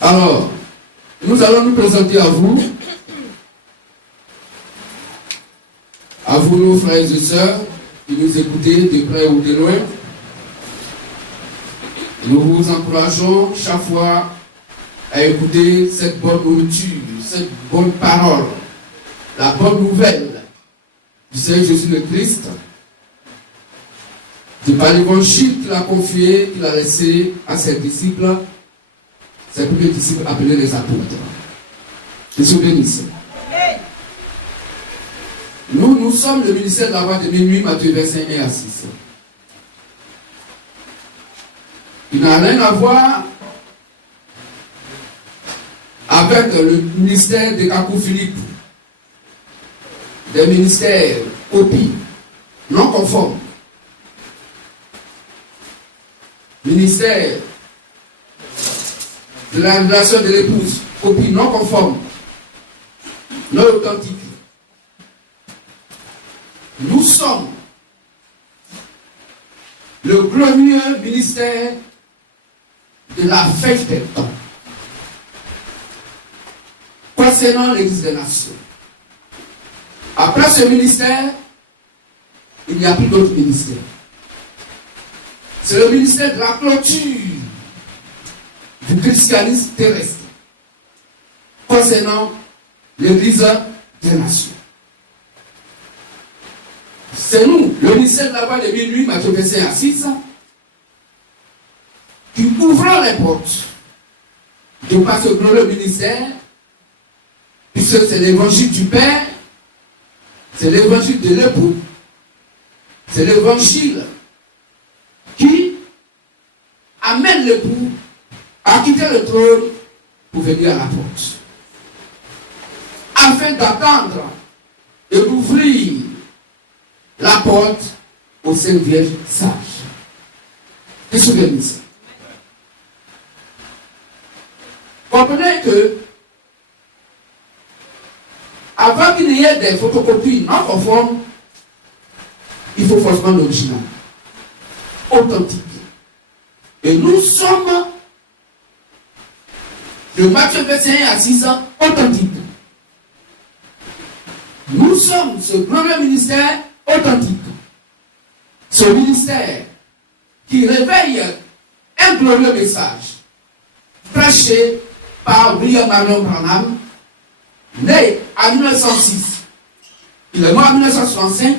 Alors, nous allons nous présenter à vous nos frères et sœurs qui nous écoutez de près ou de loin. Nous vous encourageons chaque fois à écouter cette bonne nourriture, cette bonne parole, la bonne nouvelle du Seigneur Jésus le Christ. C'est par l'évangile qu'il a confié, qu'il a laissé à ses disciples, ses premiers disciples appelés les apôtres. Que Dieu bénisse. Nous sommes le ministère de la voix de minuit, Matthieu 25 et à 6. Il n'a rien à voir avec le ministère de Kakou Philippe, des ministères copies, non conformes. Ministère de la relation de l'épouse, copie non conforme, non authentique. Nous sommes le glorieux ministère de la fin des temps concernant l'Église des Nations. Après ce ministère, il n'y a plus d'autres ministères. C'est le ministère de la clôture du christianisme terrestre concernant l'Église des Nations. C'est nous, le ministère de la voix de minuit, Matthieu 25 à 6, qui ouvrons les portes de par ce glorieux ministère, puisque c'est l'évangile du Père, c'est l'évangile de l'époux, c'est l'évangile qui amène l'époux à quitter le trône pour venir à la porte, afin d'attendre et d'ouvrir la porte aux Saintes Vierges sages. Qu'est-ce que vous dites? Comprenez que avant qu'il y ait des photocopies non conformes, il faut forcément l'original, authentique. Et nous sommes de Matthieu 21 à 6 ans authentique. Nous sommes ce glorieux ministère authentique. Ce ministère qui réveille un glorieux message prêché par William Marion Branham, né en 1906. Il est mort en 1965.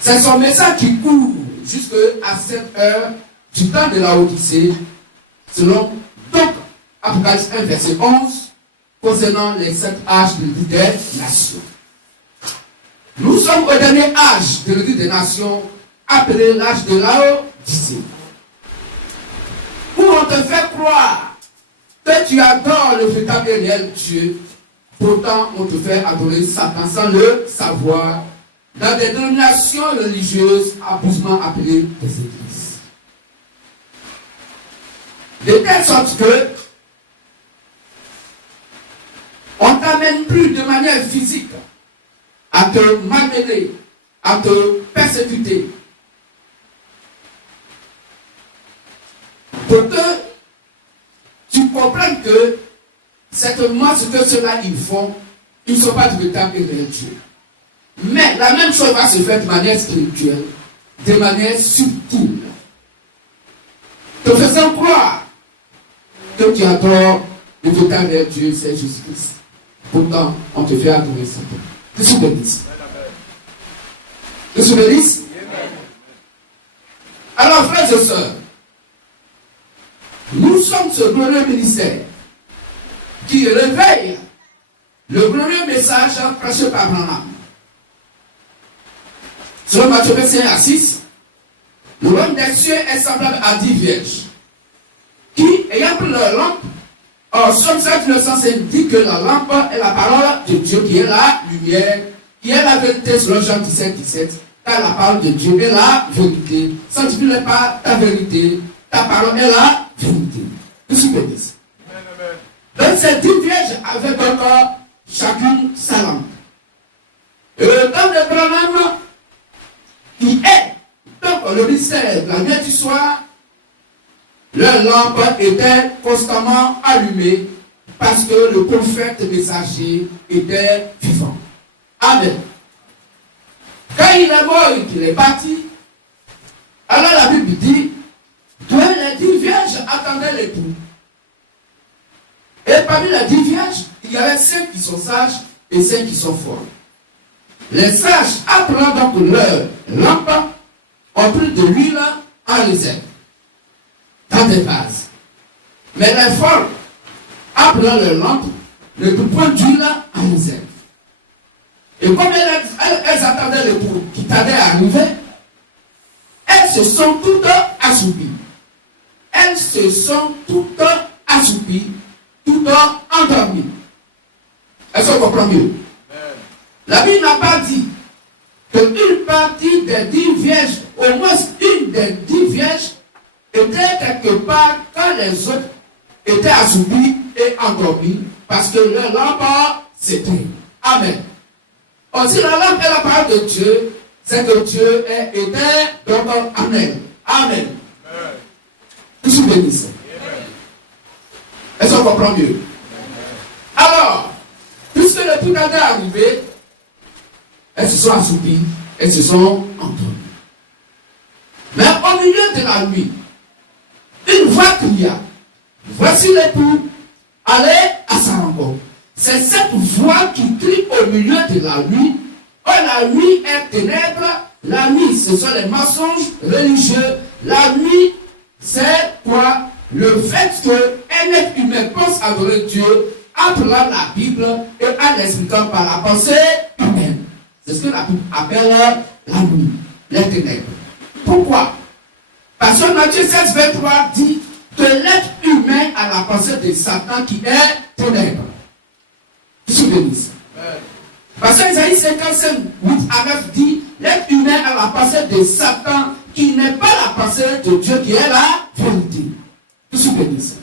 C'est son message qui court jusqu'à cette heure du temps de la Odyssée, selon donc Apocalypse 1, verset 11, concernant les 7 âges de l'Église des Nations. Nous sommes au dernier âge de l'Église des Nations, appelé l'âge de la Odyssée, où on te fait croire que tu adores le véritable et réel Dieu, pourtant on te fait adorer Satan sans le savoir, dans des dénominations religieuses abusivement appelées des églises. De telle sorte que on t'amène plus de manière physique à te malmener, à te persécuter, pour que tu comprennes que certainement ce que ceux-là ils font, ils ne sont pas du véritable et réel Dieu. Mais la même chose va se faire de manière spirituelle, de manière subtile, te faisant croire que tu adores le véritable réel Dieu, c'est Jésus-Christ. Pourtant, on te fait adorer Satan. Que tu bénisses. Que tu bénisses. Alors, frères et sœurs, nous sommes ce glorieux ministère qui réveille le glorieux message prêché par Branham. Selon Matthieu 25 à 6, le royaume des cieux est semblable à 10 vierges qui, ayant pris leur lampe, or, Somme 7, 1905 dit que la lampe est la parole de Dieu qui est la lumière, qui est la vérité selon Jean 17, 17. Car la parole de Dieu est la vérité. Sanctifie pas ta vérité, ta parole est la vérité. Que tu bénisses. Donc, ces 10 vierges avaient encore chacune sa lampe. Et le temps de Branham, qui est donc le ministère de la nuit du soir, Leur lampe était constamment allumée parce que le prophète messager était vivant. Amen. Quand il est mort et qu'il est parti, alors la Bible dit que les 10 vierges attendaient l'époux. Et parmi les 10 vierges, il y avait 5 qui sont sages et 5 qui sont folles. Les sages, apprenant donc leur lampe, ont pris de l'huile en réserve, dans des vases. Mais les folles, apprenant leur lampe, ne prirent point d'huile en réserve. Et comme elles attendaient l'époux qui tardait à arriver, elles se sont toutes assoupies. Elles se sont toutes assoupies, toutes endormies. Est-ce qu'on comprend mieux? La Bible n'a pas dit qu'une partie des 10 vierges, au moins une des 10 vierges, était quelque part quand les autres étaient assoupies et endormies, parce que leur lampe s'éteint. Amen. Aussi, la lampe est la parole de Dieu, c'est que Dieu est éteint, donc Amen. Amen. Que je vous bénisse. Est-ce qu'on comprend mieux? Alors, puisque le tout est arrivé, elles se sont assoupies, elles se sont endormies. Mais au milieu de la nuit, une voix cria, voici l'époux, allez à sa rencontre. C'est cette voix qui crie au milieu de la nuit. Or, la nuit est ténèbres. La nuit, ce sont les mensonges religieux. La nuit, c'est quoi? Le fait qu'un être humain pense adorer Dieu en prenant la Bible et en l'expliquant par la pensée humaine. C'est ce que la Bible appelle la nuit, les ténèbres. Pourquoi? Parce que Matthieu 16, 23 dit que l'être humain a la pensée de Satan qui est ténèbres. Souvenez-vous. Parce que Isaïe 55, 8 à 9 dit l'être humain a la pensée de Satan qui n'est pas la pensée de Dieu qui est la vérité. Souvenez-vous.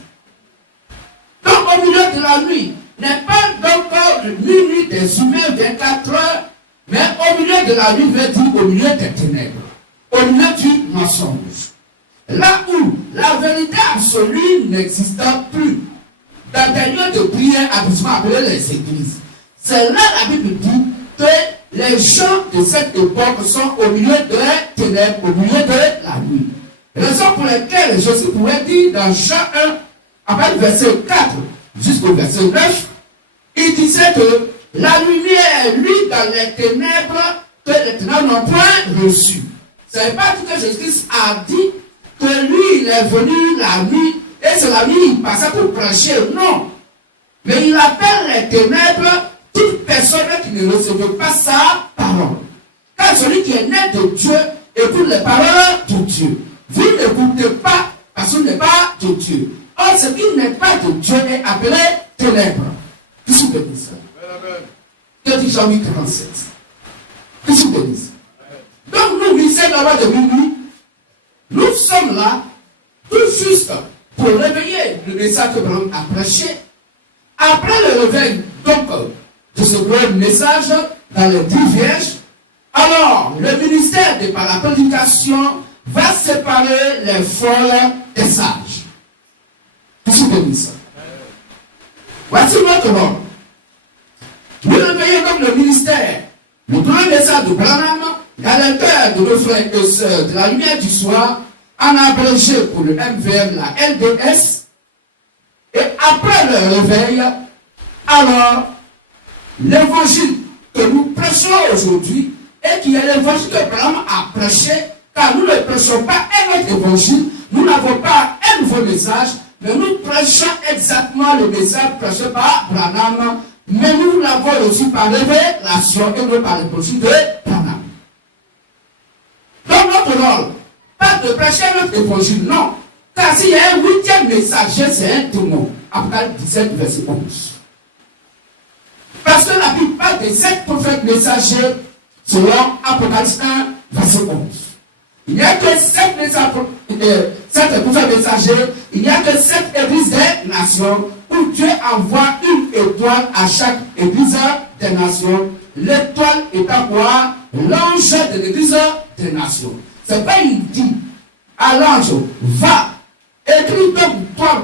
Donc au milieu de la nuit, n'est pas donc le minuit des humains 24 heures, mais au milieu de la nuit veut dire au milieu des ténèbres, au milieu du mensonge. Là où la vérité absolue n'existe plus, dans des lieux de prière habituellement appelés les églises. C'est là la Bible dit que les gens de cette époque sont au milieu de ténèbres, au milieu de la nuit. Raison pour laquelle Jésus pourrait dire dans Jean 1, à partir du verset 4 jusqu'au verset 9, il disait que la lumière, lui, dans les ténèbres, que les ténèbres n'ont point reçu. Ce n'est pas tout que Jésus a dit que lui, il est venu la nuit, et c'est la nuit, il passait pour prêcher. Non. Mais il appelle les ténèbres toute personne qui ne recevait pas sa parole. Quand celui qui est né de Dieu écoute les paroles de Dieu, vous n'écoutez pas parce qu'il n'est pas de Dieu. Or, ce qui n'est pas de Dieu est appelé ténèbres. Qu'est-ce que vous dites ça? Que dit Jean 8, 47? Qu'est-ce que vous dites? Donc, nous, lycéens là-bas de minuit, nous sommes là, tout juste pour réveiller le message que Branham a prêché. Après le réveil, donc, de ce grand message dans les 10 vierges, alors, le ministère de par la prédication va séparer les folles des sages. Qu'est-ce que vous dites ça? Voici notre rôle. Nous réveillons comme le ministère, le grand message de Branham, dans le cœur de nos frères et sœurs de la lumière du soir, en abrégé pour le MVM, la LDS, et après le réveil, alors, l'évangile que nous prêchons aujourd'hui, et qui est l'évangile que Branham a prêché, car nous ne prêchons pas un autre évangile, nous n'avons pas un nouveau message, mais nous prêchons exactement le message prêché par Branham, mais nous l'avons reçu par révélation et non par l'évangile de Branham. Donc notre rôle, pas de prêcher notre évangile, non. Car s'il y a un 8e messager, c'est un démon. Apocalypse 17, verset 11. Parce que la Bible parle de 7 prophètes messagers selon Apocalypse 1, verset 11. Il n'y a que 7 prophètes messagers, il n'y a que 7 églises des nations où Dieu envoie une étoile à chaque église des nations. L'étoile étant quoi? L'ange de l'église des nations. C'est pas il dit à l'ange, va, écris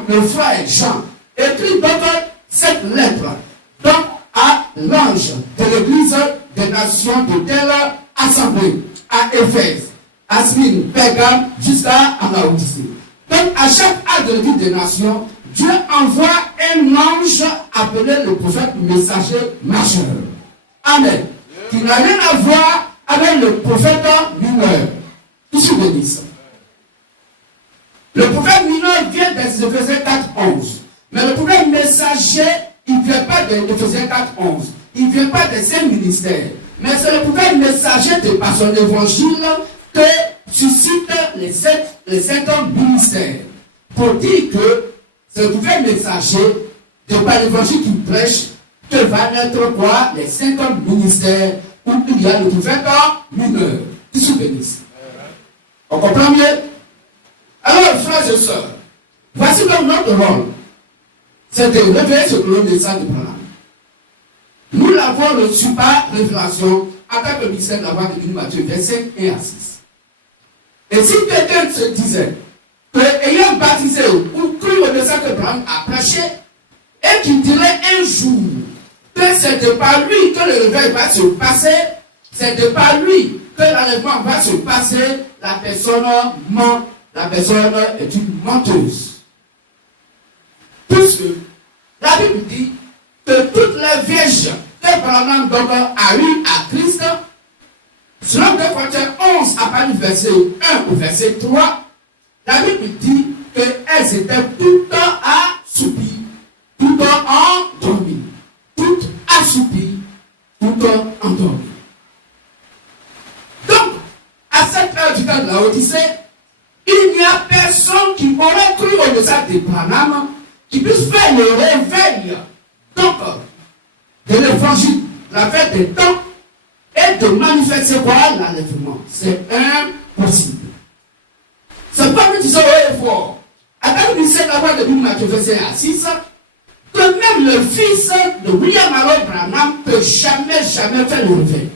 le frère Jean écrit donc cette lettre donc à l'ange de l'église des nations de telle assemblée, à Éphèse, à Smyrne, Pergame, jusqu'à Laodicée. Donc à chaque acte de l'église des nations, Dieu envoie un ange appelé le prophète messager majeur. Amen. Qui n'a rien à voir avec le prophète mineur. Qui se bénisse. Le prophète mineur vient d'Éphésiens 4:11. Mais le prophète messager, il ne vient pas d'Éphésiens 4:11. Il ne vient pas de ses ministères. Mais c'est le prophète messager de par son évangile que suscite les sept ministères. Pour dire que c'est le prophète messager de par l'évangile qui prêche que va naître quoi? Les 50 ministères où il y a le prophète mineur. Qui se bénisse. On comprend mieux? Alors, frères et sœurs, voici donc notre rôle. C'est de révéler ce que le message de Branham. Nous l'avons reçu par révélation en tant que ministère de la voix de Dieu, Matthieu, versets 1 à 6. Et si quelqu'un se disait que, ayant baptisé ou cru au message que Branham a prêché, et qu'il dirait un jour que c'est de par lui que le réveil va se passer, c'est de par lui que l'enlèvement va se passer, la personne ment, la personne est une menteuse. Puisque la Bible dit que toutes les vierges que Branham a eues à Christ, selon 2 Corinthiens 11, à partir du verset 1 au verset 3, la Bible dit qu'elles étaient tout le temps assoupies, tout le temps endormies, toutes assoupies, tout le temps endormies. Donc, à cette heure du temps de la Odyssée, il n'y a personne qui aurait cru au message de Branham qui puisse faire le réveil donc de l'évangile, la fête des temps, et de manifester quoi? L'enlèvement. C'est impossible. C'est pas que tu sois fort. Attends, le ministère de la voix de Dieu, Matthieu, verset 6, que même le fils de William Harold Branham ne peut jamais faire le réveil.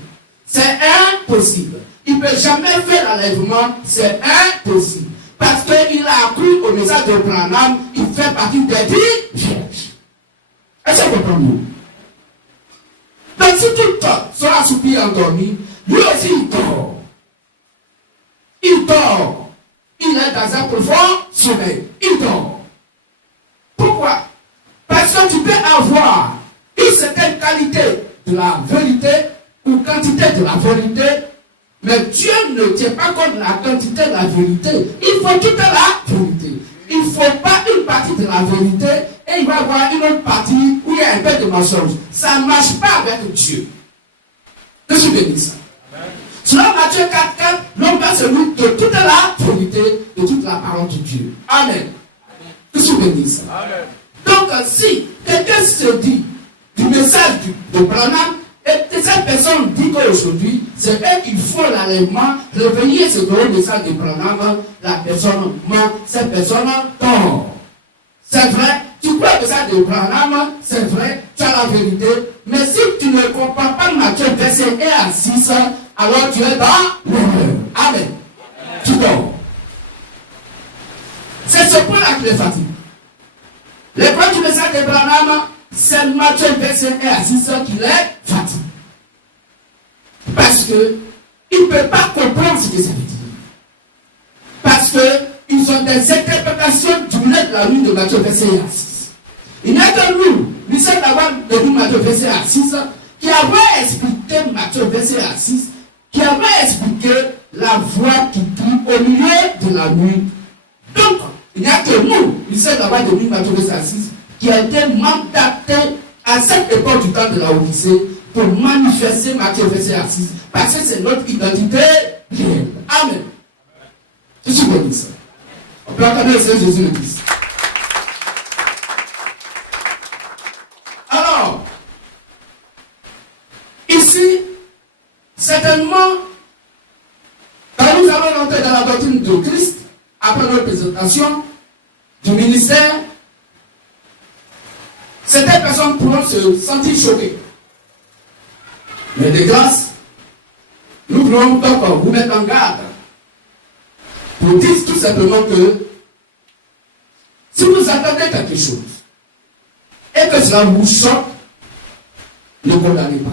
C'est impossible. Il ne peut jamais faire l'enlèvement. C'est impossible. Parce qu'il a cru au message de Branham, il fait partie des 10 vierges. Est-ce que vous comprenez? Donc si tout le temps sont assoupis et endormis, lui aussi il dort. Il dort. Il est dans un profond sommeil. Il dort. Pourquoi? Parce que tu peux avoir une certaine qualité de la vérité ou quantité de la vérité, mais Dieu ne tient pas compte de la quantité de la vérité. Il faut toute la vérité. Il ne faut pas une partie de la vérité et il va y avoir une autre partie où il y a un peu de mensonge. Ça ne marche pas avec Dieu. Que je bénisse ça. Selon Matthieu 4:4, l'homme va se celui de toute la vérité, de toute la parole de Dieu. Amen. Que je bénisse ça. Donc, si quelqu'un se dit du message de Branham, et cette personne dit qu'aujourd'hui, c'est eux qui font l'enlèvement, réveiller ce gros message de Branham, la personne ment, cette personne tort. C'est vrai, tu crois que ça de Branham, c'est vrai, tu as la vérité, mais si tu ne comprends pas Matthieu verset 1 à 6, alors tu es dans l'erreur. Amen. Tu dors. C'est ce point-là qui est fatigué. Le point du message de Branham, c'est Matthieu verset 1 à 6 qui est fatigué. Parce qu'il ne peut pas comprendre ce que ça veut dire. Parce qu'ils ont des interprétations du lait de la nuit de Matthieu verset 1 à 6. Il n'y a que nous, l'histoire d'avoir de Matthieu verset 1 à 6, qui avait expliqué Matthieu verset 1 à 6, qui avait expliqué la voix qui crie au milieu de la nuit. Donc, il n'y a que nous, l'histoire d'avoir de Matthieu verset 1 à 6, qui a été mandaté à cette époque du temps de la Odyssée pour manifester Matthieu verset 1 à 6, parce que c'est notre identité réelle. Amen. Je suis bon ça. On peut entendre le Seigneur Jésus le dit. Alors, ici, certainement, quand nous allons entrer dans la doctrine de Christ, après notre présentation du ministère, certaines personnes pourront se sentir choquées. Mais de grâce, nous voulons donc vous mettre en garde pour dire tout simplement que Si vous attendez quelque chose et que cela vous choque, ne condamnez pas.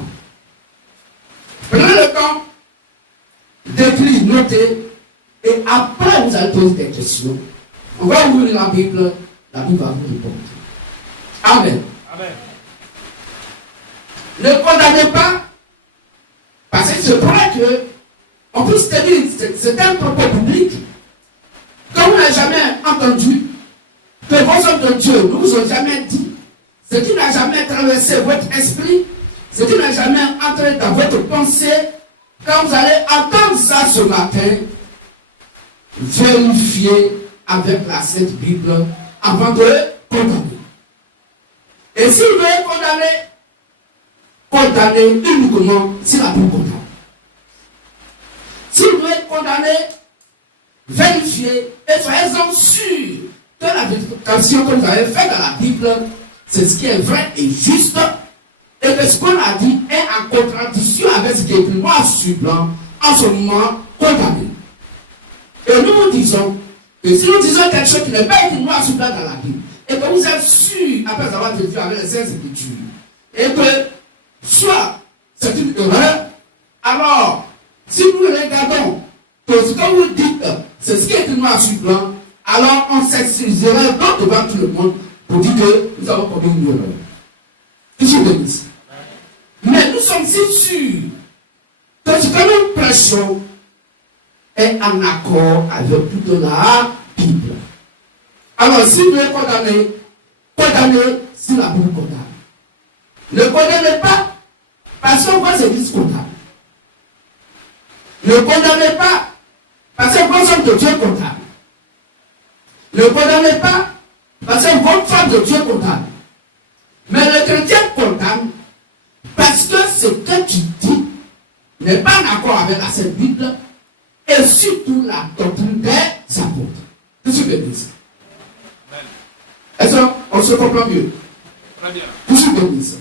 Prenez le temps d'écrire, noter, et après vous allez poser des questions. On va ouvrir la Bible va vous répondre. Amen. Amen. Ne condamnez pas, parce que c'est vrai que, on peut se dire, c'est un propos public, comme on n'a jamais entendu, que vos hommes de Dieu ne vous ont jamais dit, ce qui n'a jamais traversé votre esprit, ce qui n'a jamais entré dans votre pensée, quand vous allez entendre ça ce matin, vérifiez avec la Sainte Bible avant de condamner. Et si vous voulez condamner uniquement si la Bible condamne. Si vous voulez condamner, vérifiez et soyez-en sûrs que la vérification que vous avez faite dans la Bible, c'est ce qui est vrai et juste, et que ce qu'on a dit est en contradiction avec ce qui est écrit noir sur blanc, en ce moment condamné. Et nous vous disons que si nous disons quelque chose qui n'est pas écrit noir sur blanc dans la Bible, et que vous êtes sûr, après avoir vérifié avec les Saintes Écritures, et que soit c'est une erreur, alors si nous regardons que ce que vous dites, c'est ce qui est écrit noir sur blanc, alors on s'excuserait devant tout le monde pour dire que nous avons commis une erreur. Que je bénisse. Mais nous sommes si sûrs que ce que nous prêchons est en accord avec toute la Bible. Alors, si vous voulez condamner si la Bible condamne. Ne condamnez pas parce qu'on voit ces disques condamnent. Ne condamnez pas parce que vos hommes de Dieu condamnent. Ne condamnez pas parce que votre femme de Dieu condamne. Mais le chrétien condamne parce que ce que tu dis n'est pas en accord avec la Sainte Bible et surtout la doctrine des apôtres. Que je bénisse. Est-ce qu'on se comprend mieux? Très bien. Que je bénisse.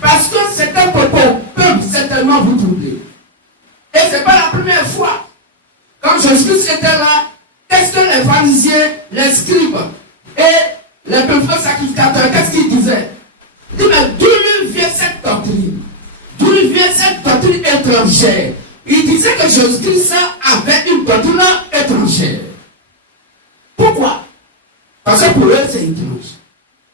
Parce que certains propos peuvent certainement vous troubler. Et ce n'est pas la première fois. Quand Jésus était là, qu'est-ce que les pharisiens, les scribes et les peuples sacrificateurs, qu'est-ce qu'ils disaient? Ils disaient, mais d'où lui vient cette doctrine? D'où lui vient cette doctrine étrangère? Ils disaient que Jésus-Christ avait une doctrine étrangère. Pourquoi? Parce que pour eux, c'est étrange.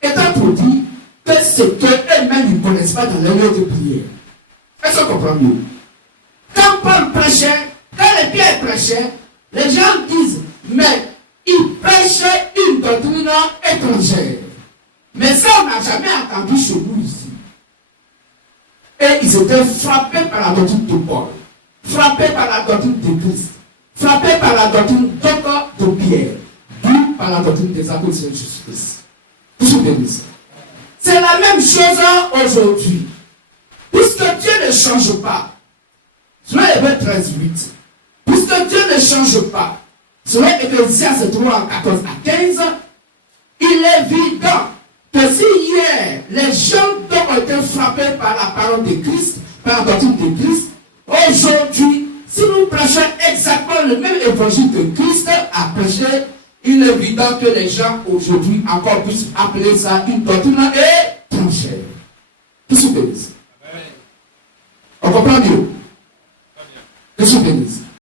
Étant pour dire que ce qu'eux-mêmes ne connaissent pas dans leur lieu de prière. Est-ce qu'on comprend mieux? Quand Paul prêchait, quand les Pierre prêchaient, les gens disent, mais il prêchait une doctrine étrangère. Mais ça, on n'a jamais entendu chez nous ici. Et ils étaient frappés par la doctrine de Paul, frappés par la doctrine de Christ, frappés par la doctrine de Pierre, d'où par la doctrine des apôtres de Jésus-Christ. C'est la même chose aujourd'hui. Puisque Dieu ne change pas, selon Hébreux 13:8, puisque Dieu ne change pas, selon Ecclésiaste 3:14 à 15, il est évident que si hier les gens ont été frappés par la parole de Christ, par la doctrine de Christ, aujourd'hui, si nous prêchons exactement le même évangile que Christ a prêché, il est évident que les gens aujourd'hui encore puissent appeler ça une doctrine étrangère. Que se bénisse. On comprend mieux? Que se bénisse.